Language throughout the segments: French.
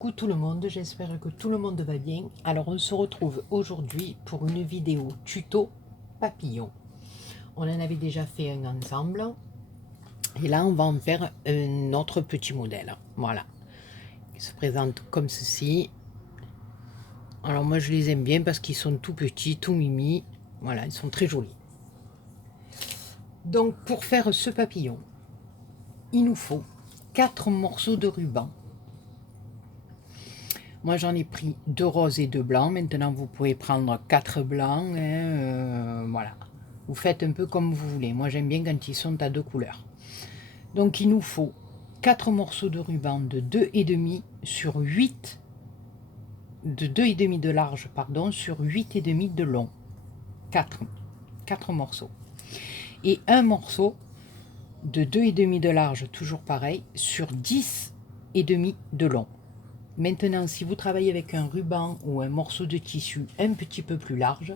Coucou tout le monde, j'espère que tout le monde va bien. Alors on se retrouve aujourd'hui pour une vidéo tuto papillon. On en avait déjà fait un ensemble et là on va en faire un autre petit modèle. Voilà, il se présente comme ceci. Alors moi je les aime bien parce qu'ils sont tout petits, tout mimi. Voilà, ils sont très jolis. Donc pour faire ce papillon, il nous faut 4 morceaux de ruban. Moi j'en ai pris 2 roses et 2 blancs. Maintenant vous pouvez prendre 4 blancs. Voilà. Vous faites un peu comme vous voulez. Moi j'aime bien quand ils sont à 2 couleurs. Donc il nous faut 4 morceaux de ruban de 2,5 sur 8. De 2,5 de large, pardon, sur 8,5 de long. 4 morceaux. Et un morceau de 2,5 de large, toujours pareil, sur 10,5 de long. Maintenant, si vous travaillez avec un ruban ou un morceau de tissu un petit peu plus large,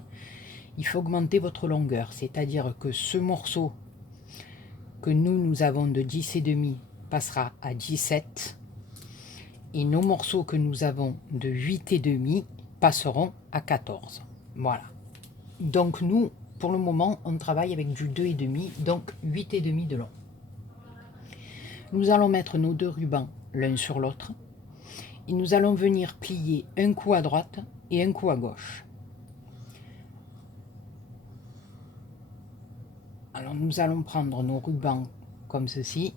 il faut augmenter votre longueur. C'est-à-dire que ce morceau que nous avons de 10,5 passera à 17 et nos morceaux que nous avons de 8,5 passeront à 14. Voilà. Donc nous, pour le moment, on travaille avec du 2,5, donc 8,5 de long. Nous allons mettre nos 2 rubans l'un sur l'autre. Et nous allons venir plier un coup à droite et un coup à gauche. Alors nous allons prendre nos rubans comme ceci.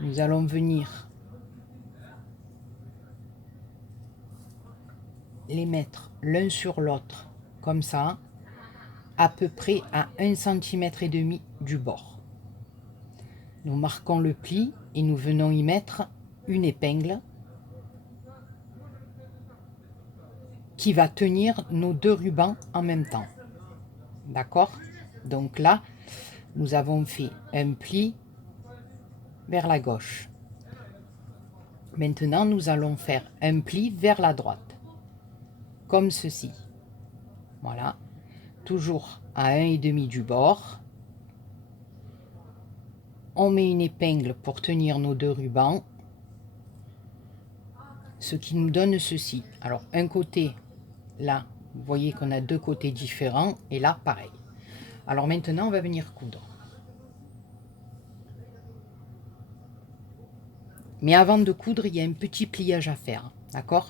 Nous allons venir les mettre l'un sur l'autre comme ça, à peu près à 1,5 cm du bord. Nous marquons le pli et nous venons y mettre une épingle qui va tenir nos 2 rubans en même temps. D'accord? Donc là, nous avons fait un pli vers la gauche. Maintenant, nous allons faire un pli vers la droite, comme ceci. Voilà, toujours à 1,5 du bord. On met une épingle pour tenir nos 2 rubans, ce qui nous donne ceci. Alors, un côté, là, vous voyez qu'on a 2 côtés différents, et là, pareil. Alors maintenant, on va venir coudre. Mais avant de coudre, il y a un petit pliage à faire, d'accord?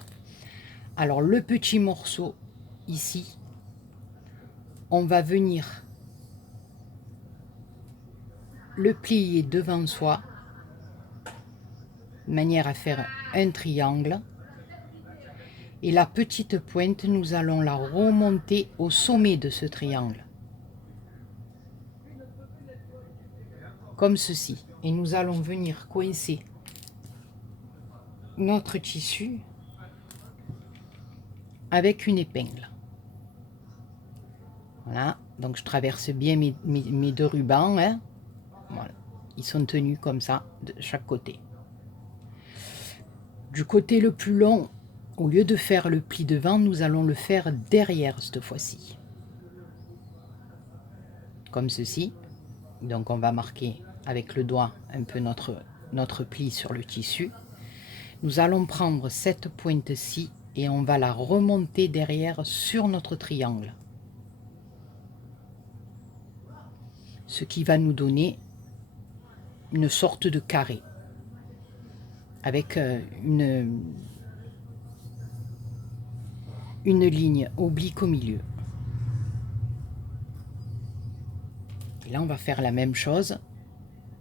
Alors, le petit morceau, ici, on va venir le plier devant soi, de manière à faire un triangle. Et la petite pointe, nous allons la remonter au sommet de ce triangle. Comme ceci. Et nous allons venir coincer notre tissu avec une épingle. Voilà. Donc je traverse bien mes 2 rubans. Hein. Voilà. Ils sont tenus comme ça de chaque côté. Du côté le plus long, au lieu de faire le pli devant, nous allons le faire derrière cette fois-ci. Comme ceci. Donc on va marquer avec le doigt un peu notre pli sur le tissu. Nous allons prendre cette pointe-ci et on va la remonter derrière sur notre triangle. Ce qui va nous donner une sorte de carré avec une ligne oblique au milieu. Et là on va faire la même chose.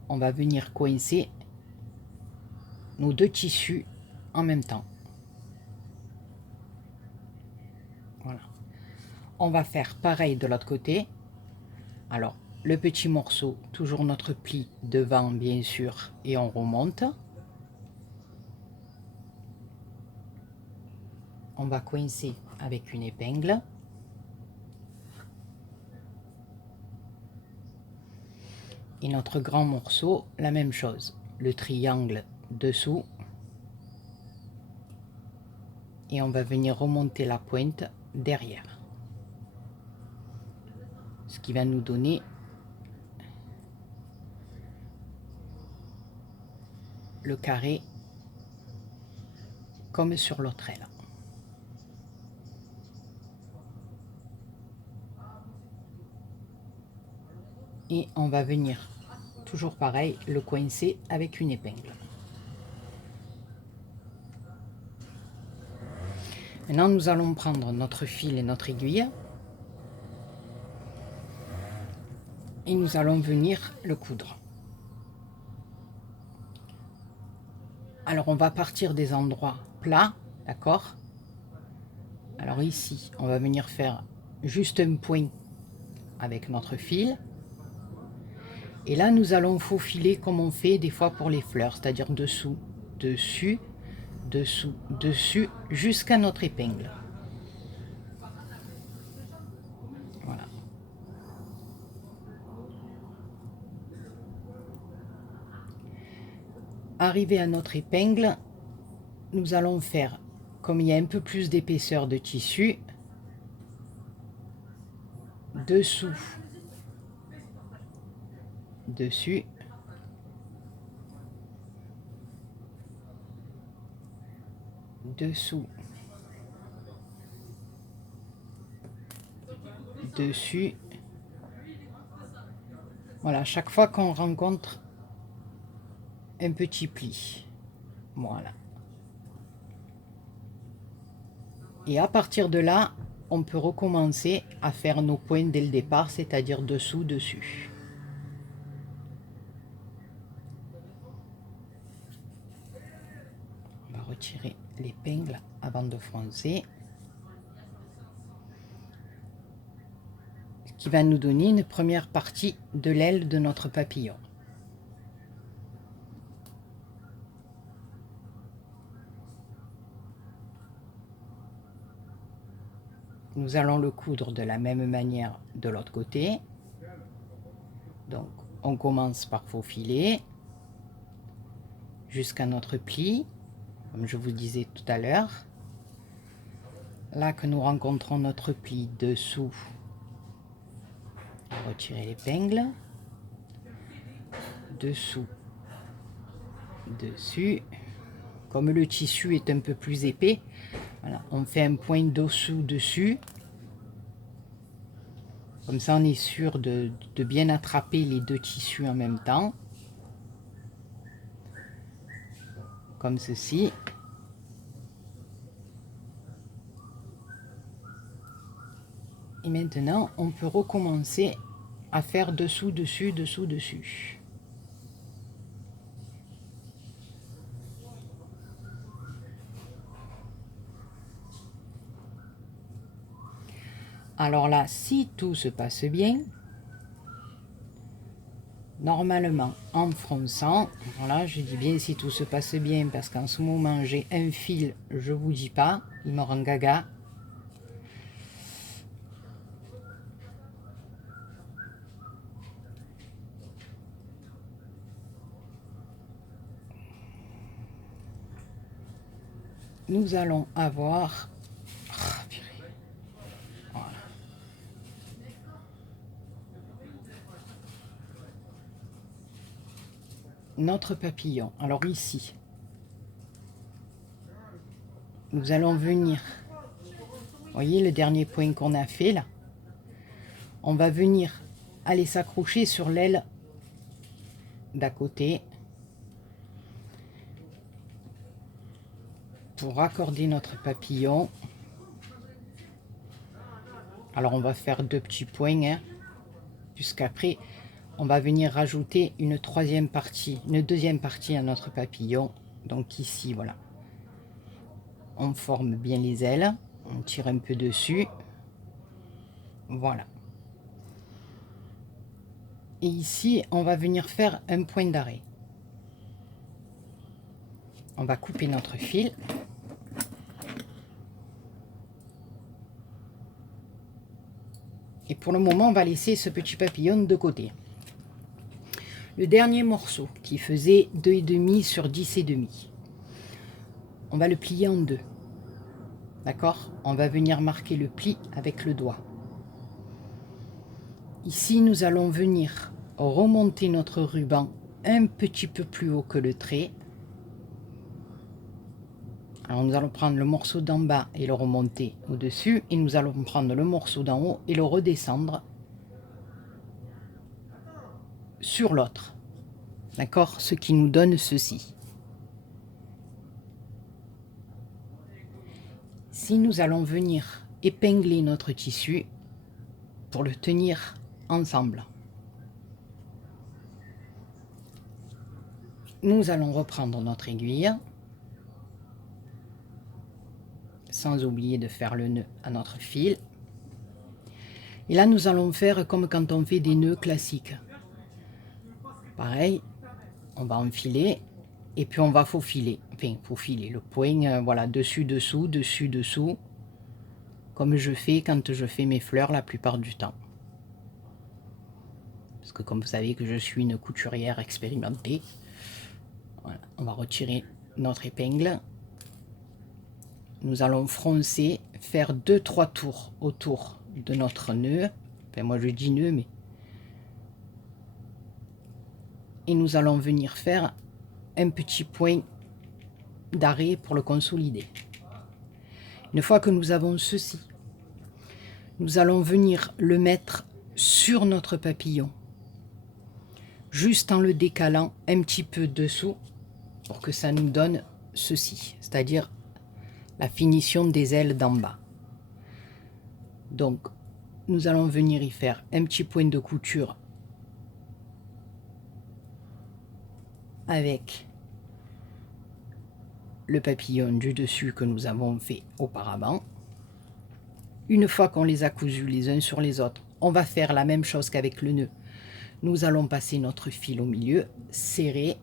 On va venir coincer nos 2 tissus en même temps. Voilà. On va faire pareil de l'autre côté. Alors, le petit morceau, toujours notre pli devant bien sûr, et on remonte. On va coincer avec une épingle. Et notre grand morceau, la même chose. Le triangle dessous. Et on va venir remonter la pointe derrière. Ce qui va nous donner le carré comme sur l'autre aile. Et on va venir, toujours pareil, le coincer avec une épingle. Maintenant, nous allons prendre notre fil et notre aiguille et nous allons venir le coudre. Alors, on va partir des endroits plats, d'accord? Alors ici, on va venir faire juste un point avec notre fil. Et là, nous allons faufiler comme on fait des fois pour les fleurs, c'est-à-dire dessous, dessus, dessous, dessus, jusqu'à notre épingle. Voilà. Arrivé à notre épingle, nous allons faire, comme il y a un peu plus d'épaisseur de tissu, dessous, dessus, dessous, dessus. Voilà, chaque fois qu'on rencontre un petit pli. Voilà. Et à partir de là, on peut recommencer à faire nos points dès le départ, c'est-à-dire dessous, dessus. On va retirer l'épingle avant de froncer. Ce qui va nous donner une première partie de l'aile de notre papillon. Nous allons le coudre de la même manière de l'autre côté. Donc, on commence par faufiler jusqu'à notre pli, comme je vous disais tout à l'heure. Là que nous rencontrons notre pli dessous, retirer l'épingle, dessous, dessus. Comme le tissu est un peu plus épais, voilà, on fait un point dessous, dessus. Comme ça, on est sûr de bien attraper les deux tissus en même temps. Comme ceci. Et maintenant, on peut recommencer à faire dessous, dessus, dessous, dessus. Alors là, si tout se passe bien, normalement, en fronçant, voilà, je dis bien si tout se passe bien, parce qu'en ce moment, j'ai un fil, je vous dis pas, il me rend gaga. Nous allons avoir... Voilà. Notre papillon. Alors ici, nous allons venir, vous voyez le dernier point qu'on a fait là, on va venir aller s'accrocher sur l'aile d'à côté pour raccorder notre papillon. Alors on va faire deux petits points, hein, puisqu'après on va venir rajouter une deuxième partie à notre papillon. Donc ici, voilà, on forme bien les ailes, on tire un peu dessus, voilà. Et ici, on va venir faire un point d'arrêt. On va couper notre fil. Et pour le moment, on va laisser ce petit papillon de côté. Le dernier morceau, qui faisait 2,5 sur 10,5, on va le plier en deux. D'accord? On va venir marquer le pli avec le doigt. Ici, nous allons venir remonter notre ruban un petit peu plus haut que le trait. Alors nous allons prendre le morceau d'en bas et le remonter au-dessus, et nous allons prendre le morceau d'en haut et le redescendre sur l'autre. D'accord? Ce qui nous donne ceci. Si nous allons venir épingler notre tissu pour le tenir ensemble, nous allons reprendre notre aiguille, sans oublier de faire le nœud à notre fil. Et là, nous allons faire comme quand on fait des nœuds classiques. Pareil, on va enfiler et puis on va faufiler. Enfin, faufiler le point, voilà, dessus, dessous, dessus, dessous. Comme je fais quand je fais mes fleurs la plupart du temps. Parce que comme vous savez que je suis une couturière expérimentée, voilà, on va retirer notre épingle. Nous allons froncer, faire 2-3 tours autour de notre nœud. Enfin, moi je dis nœud, mais... Et nous allons venir faire un petit point d'arrêt pour le consolider. Une fois que nous avons ceci, nous allons venir le mettre sur notre papillon, juste en le décalant un petit peu dessous pour que ça nous donne ceci, c'est-à-dire la finition des ailes d'en bas. Donc, nous allons venir y faire un petit point de couture avec le papillon du dessus que nous avons fait auparavant. Une fois qu'on les a cousus les uns sur les autres, on va faire la même chose qu'avec le nœud. Nous allons passer notre fil au milieu, serrer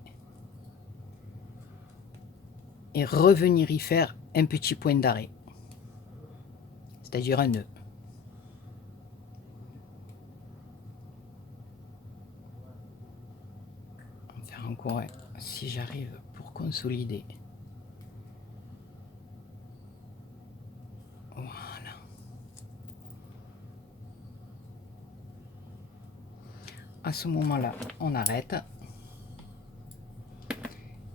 et revenir y faire un petit point d'arrêt, c'est-à-dire un nœud. On va faire encore un, si j'arrive, pour consolider. Voilà. À ce moment-là, on arrête.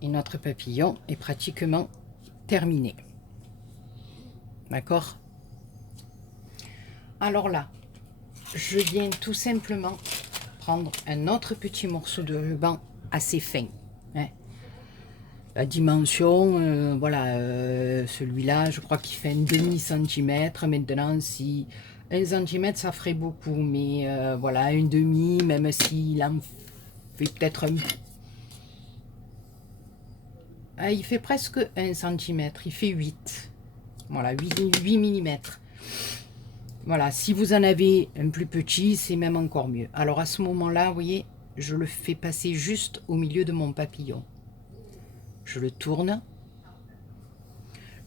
Et notre papillon est pratiquement terminé. D'accord? Alors là, je viens tout simplement prendre un autre petit morceau de ruban assez fin. Hein. La dimension, voilà, celui-là, je crois qu'il fait un demi-centimètre. Maintenant, si 1 centimètre, ça ferait beaucoup, mais voilà, un demi, même s'il en fait peut-être un... Ah, il fait presque 1 centimètre, il fait 8. Voilà, 8 mm. Voilà, si vous en avez un plus petit, c'est même encore mieux. Alors à ce moment-là, vous voyez, je le fais passer juste au milieu de mon papillon. Je le tourne.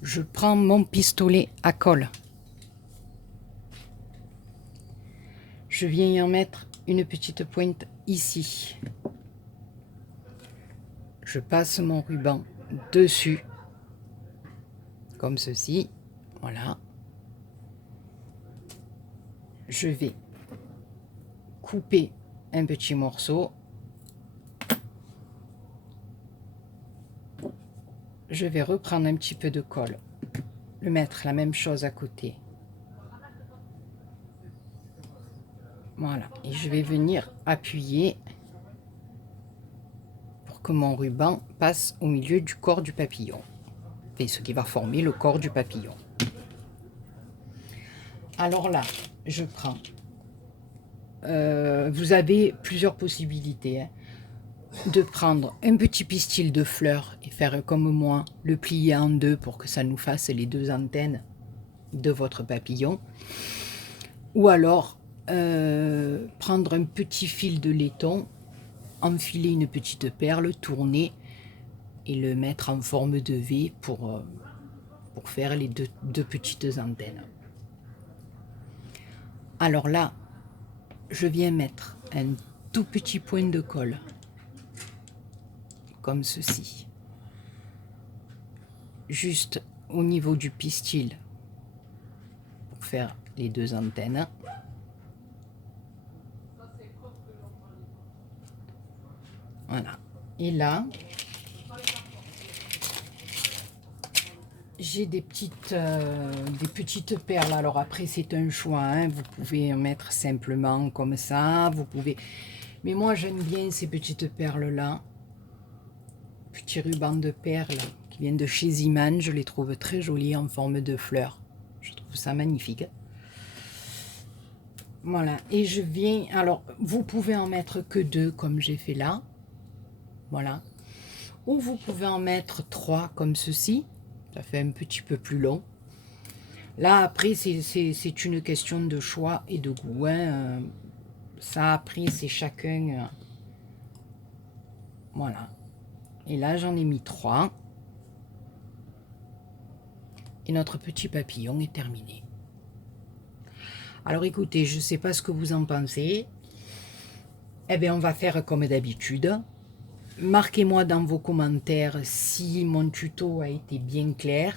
Je prends mon pistolet à colle. Je viens y en mettre une petite pointe ici. Je passe mon ruban dessus, comme ceci. Voilà. Je vais couper un petit morceau. Je vais reprendre un petit peu de colle, le mettre la même chose à côté. Voilà, et je vais venir appuyer pour que mon ruban passe au milieu du corps du papillon. Et ce qui va former le corps du papillon. Alors là, je prends... vous avez plusieurs possibilités. Hein. De prendre un petit pistil de fleurs et faire comme moi, le plier en deux pour que ça nous fasse les 2 antennes de votre papillon. Ou alors prendre un petit fil de laiton, enfiler une petite perle, tourner et le mettre en forme de V pour faire les deux petites antennes. Alors là, je viens mettre un tout petit point de colle, comme ceci, juste au niveau du pistil, pour faire les 2 antennes. Voilà. Et là, j'ai des petites perles. Alors après, c'est un choix, hein. Vous pouvez en mettre simplement comme ça. Vous pouvez... Mais moi, j'aime bien ces petites perles-là. Petits rubans de perles qui viennent de chez Ziman. Je les trouve très jolies en forme de fleurs. Je trouve ça magnifique. Voilà. Et je viens... Alors, vous pouvez en mettre que 2 comme j'ai fait là. Voilà. Ou vous pouvez en mettre 3 comme ceci. Ça fait un petit peu plus long. Là, après, c'est une question de choix et de goût. Hein. Ça, après, c'est chacun... Voilà. Et là, j'en ai mis 3. Et notre petit papillon est terminé. Alors, écoutez, je ne sais pas ce que vous en pensez. Eh bien, on va faire comme d'habitude. Marquez-moi dans vos commentaires si mon tuto a été bien clair.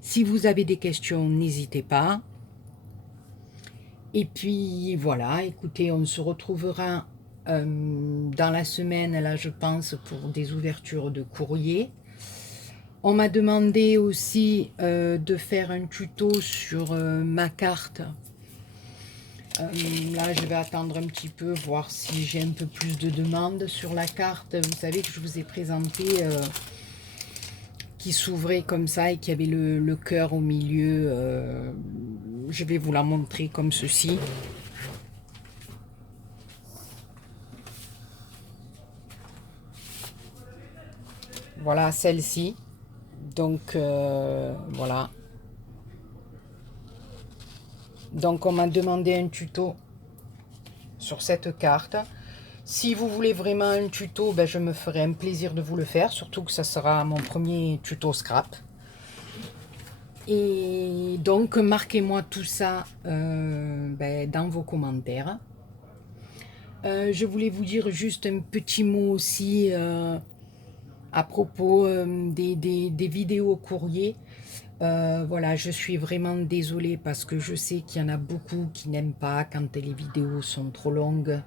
Si vous avez des questions, n'hésitez pas. Et puis voilà, écoutez, on se retrouvera dans la semaine, là je pense, pour des ouvertures de courrier. On m'a demandé aussi de faire un tuto sur ma carte. Là, je vais attendre un petit peu, voir si j'ai un peu plus de demandes sur la carte. Vous savez que je vous ai présenté qui s'ouvrait comme ça et qui avait le cœur au milieu. Je vais vous la montrer comme ceci. Voilà celle-ci. Donc, voilà. Donc, on m'a demandé un tuto sur cette carte. Si vous voulez vraiment un tuto, ben, je me ferai un plaisir de vous le faire. Surtout que ça sera mon premier tuto scrap. Et donc, marquez-moi tout ça ben, dans vos commentaires. Je voulais vous dire juste un petit mot aussi à propos des vidéos courrier. Voilà, je suis vraiment désolée parce que je sais qu'il y en a beaucoup qui n'aiment pas quand les vidéos sont trop longues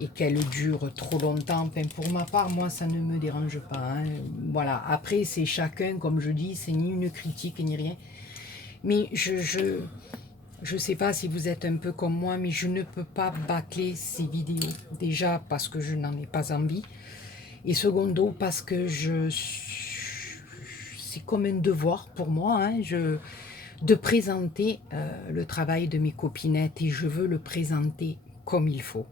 et qu'elles durent trop longtemps. Enfin, pour ma part, moi, ça ne me dérange pas. Hein. Voilà, après, c'est chacun, comme je dis, c'est ni une critique ni rien. Mais je sais pas si vous êtes un peu comme moi, mais je ne peux pas bâcler ces vidéos. Déjà parce que je n'en ai pas envie. Et secondo, parce que c'est comme un devoir pour moi, hein, de présenter le travail de mes copinettes et je veux le présenter comme il faut.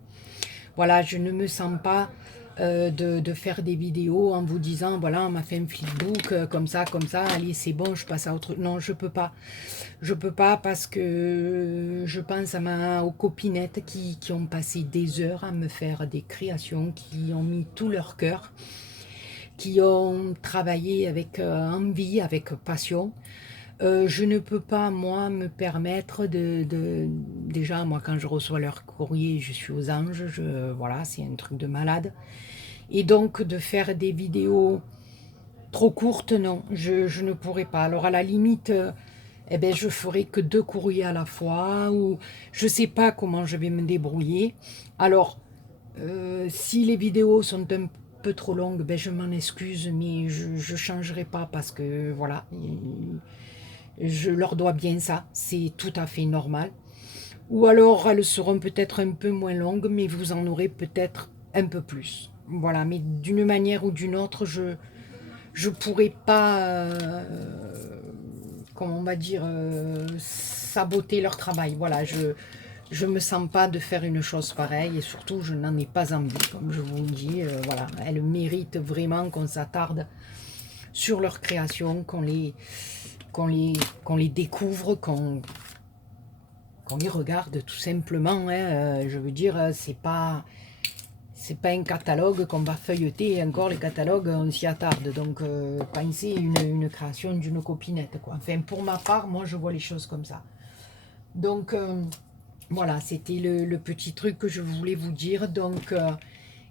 Voilà, je ne me sens pas de faire des vidéos en vous disant, voilà, on m'a fait un flipbook comme ça, allez, c'est bon, je passe à autre... Non, je peux pas. Je peux pas parce que je pense aux copinettes qui ont passé des heures à me faire des créations, qui ont mis tout leur cœur, qui ont travaillé avec envie, avec passion. Je ne peux pas, moi, me permettre Déjà, moi, quand je reçois leur courrier, je suis aux anges. Voilà, c'est un truc de malade. Et donc, de faire des vidéos trop courtes, non, je ne pourrais pas. Alors, à la limite, eh ben, je ferai que 2 courriers à la fois. Ou je ne sais pas comment je vais me débrouiller. Alors, si les vidéos sont un peu trop longues, ben, je m'en excuse, mais je ne changerai pas parce que, voilà... Je leur dois bien ça, c'est tout à fait normal. Ou alors elles seront peut-être un peu moins longues, mais vous en aurez peut-être un peu plus. Voilà, mais d'une manière ou d'une autre, je pourrais pas, comment on va dire, saboter leur travail. Voilà, je me sens pas de faire une chose pareille et surtout je n'en ai pas envie, comme je vous le dis. Voilà, elles méritent vraiment qu'on s'attarde sur leur création, qu'on les découvre, qu'on les regarde tout simplement. Hein. Je veux dire, c'est pas un catalogue qu'on va feuilleter. Et encore, les catalogues, on s'y attarde. Donc, pensez une création d'une copinette, quoi. Enfin, pour ma part, moi, je vois les choses comme ça. Donc, voilà, c'était le petit truc que je voulais vous dire. Donc,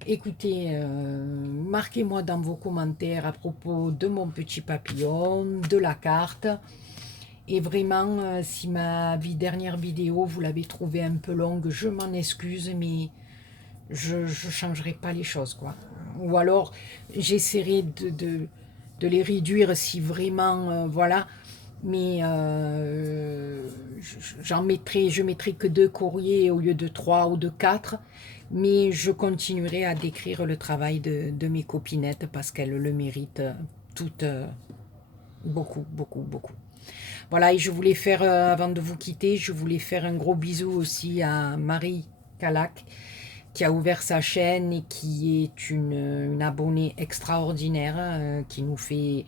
écoutez, marquez-moi dans vos commentaires à propos de mon petit papillon, de la carte. Et vraiment, si ma dernière vidéo, vous l'avez trouvée un peu longue, je m'en excuse, mais je ne changerai pas les choses, quoi. Ou alors, j'essaierai de les réduire si vraiment, voilà. mais je mettrai que 2 courriers au lieu de 3 ou de 4, mais je continuerai à décrire le travail de mes copinettes parce qu'elles le méritent toutes beaucoup, beaucoup, beaucoup. Voilà, et je voulais faire, avant de vous quitter, je voulais faire un gros bisou aussi à Marie Calac, qui a ouvert sa chaîne et qui est une abonnée extraordinaire, qui nous fait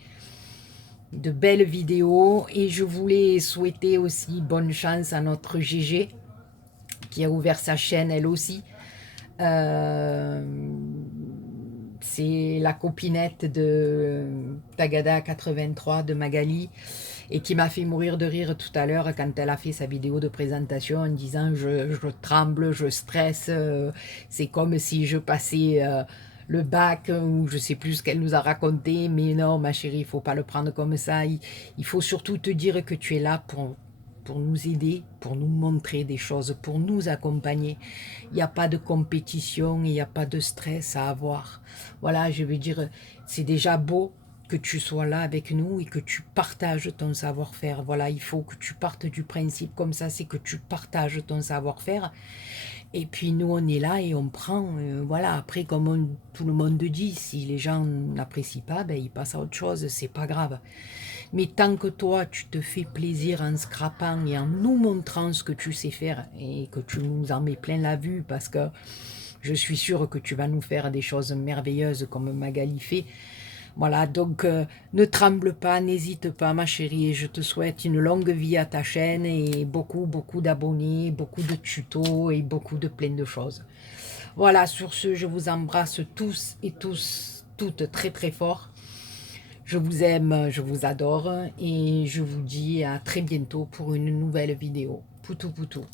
de belles vidéos. Et je voulais souhaiter aussi bonne chance à notre Gégé, qui a ouvert sa chaîne elle aussi. C'est la copinette de Tagada 83 de Magali et qui m'a fait mourir de rire tout à l'heure quand elle a fait sa vidéo de présentation en disant je tremble, je stresse, c'est comme si je passais le bac ou je sais plus ce qu'elle nous a raconté, mais non ma chérie, il faut pas le prendre comme ça, il faut surtout te dire que tu es là pour nous aider, pour nous montrer des choses, pour nous accompagner. Il n'y a pas de compétition, il n'y a pas de stress à avoir. Voilà, je veux dire, c'est déjà beau que tu sois là avec nous et que tu partages ton savoir-faire. Voilà, il faut que tu partes du principe comme ça, c'est que tu partages ton savoir-faire. Et puis nous, on est là et on prend. Voilà, après, comme tout le monde dit, si les gens n'apprécient pas, ben, ils passent à autre chose, c'est pas grave. Mais tant que toi, tu te fais plaisir en scrapant et en nous montrant ce que tu sais faire et que tu nous en mets plein la vue parce que je suis sûre que tu vas nous faire des choses merveilleuses comme Magali fait. Voilà, donc ne tremble pas, n'hésite pas ma chérie, et je te souhaite une longue vie à ta chaîne et beaucoup, beaucoup d'abonnés, beaucoup de tutos et beaucoup de plein de choses. Voilà, sur ce, je vous embrasse tous et toutes très très fort. Je vous aime, je vous adore et je vous dis à très bientôt pour une nouvelle vidéo. Poutou poutou.